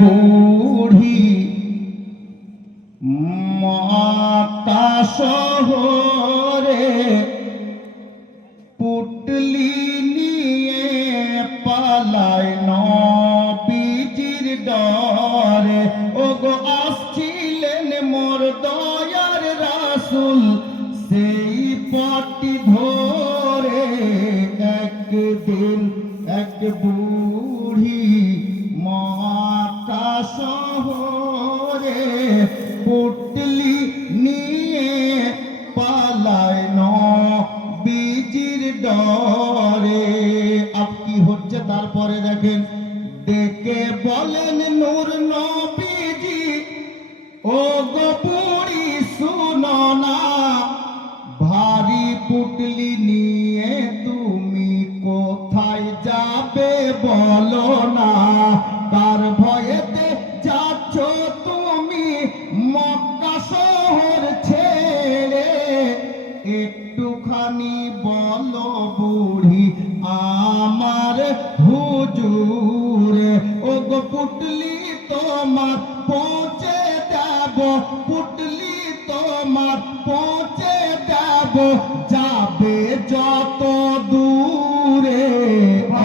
বুড়ি মাতা শহরে পুটলি নিয়ে পালায় নবীজির ডরে। ওগো আসছিলেন মোর দয়ার রাসূল সেই পটি ধরে। একদিন এক বুড়ি মক্কা শহরে পুটলি নিয়ে পালায় নবীজির ডরে। আপ কি হচ্ছে তারপরে দেখেন, ডেকে বলেন নূর নবীজি, ও গো বুড়ি শুনো না, ভারী পুটলি নিয়ে তুমি কোথায় যাবে বলো না। কার ভয়েতে যাচ্ছ তুমি মক্কা শহর ছেড়ে, একটুখানি বলো বুড়ি আমার হুজুরে। ও গো পুটলি তোমার পৌঁছে দেব, পুটলি তোমার পৌঁছে দেব, যাবে যত দূরে।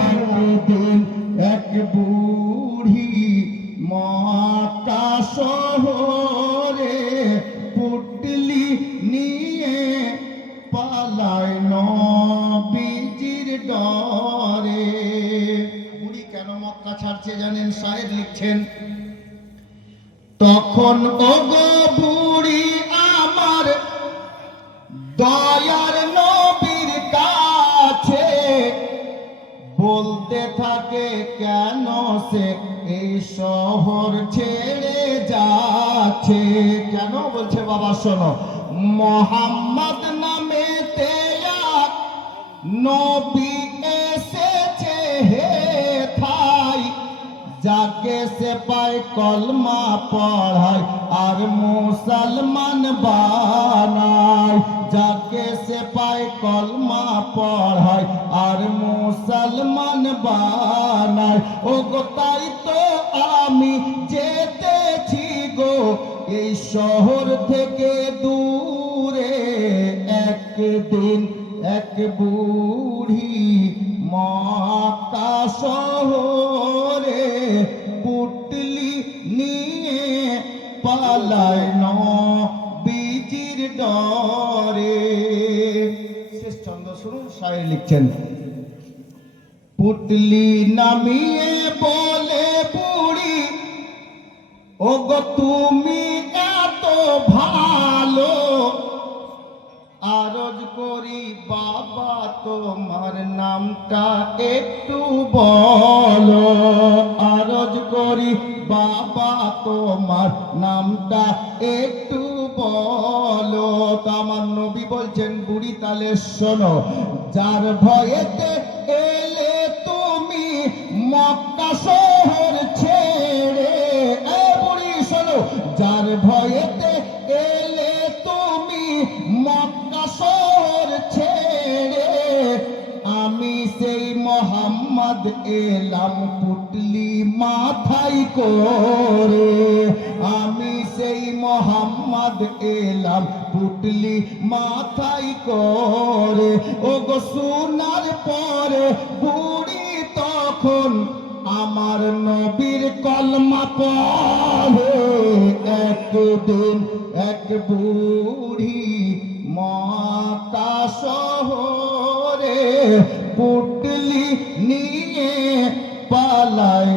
একদিন এক বুড়ি মক্কা শহরে পুটলি নিয়ে পালায় নবীজির ডরে। বুড়ি কেন মক্কা ছাড়ছে জানেন? শায়ের লিখছেন, তখন ওগো বুড়ি আমার দয়ার নবীর কাছে বলতে থাকে, কেন সে এই শহর ছেড়ে যাচ্ছে। কেন বলছে বাবা শোনো, মোহাম্মদ নামে এক নবী এসেছে হে থাই, যাকে সে পায় কলমা পড়ায় আর মুসলমান বানায়। যাকে সে পায় কলমা পড়ায় আর মুসলমান বানায়। ও গো তাই তো আমি যেতেছি গো এই শহর থেকে দূরে। একদিন এক বুড়ি মক্কা শহরে পুটলি নিয়ে পালায় নবীজির ডরে। শেষ ছন্দ শুনুন, শায়ের লিখছেন, পুটলি নামিয়ে বলে বুড়ি, ও গো তুমি এত ভালো, আরজ করি বাবা তোমার নামটা একটু বলো। আরজ করি বাবা তোমার নামটা একটু বলো। তো আমার নবী বলছেন, বুড়ি তাহলে শোনো, যার ভয়েতে এলে তুমি মক্কা শহর ছেড়ে। এ বুড়ি শোনো, যার ভয়েতে এলে তুমি মক্কা শহর ছেড়ে, আমি সেই মোহাম্মদ এলাম পুটলি মাথায় করে। আমি সেই মোহাম্মদ এলাম পুটলি মাথায় করে। ও গো শোনার পরে বুড়ি তখন আমার নবীর কলমা পড়ে। একদিন এক বুড়ি মক্কা শহরে পুটলি নিয়ে পালায়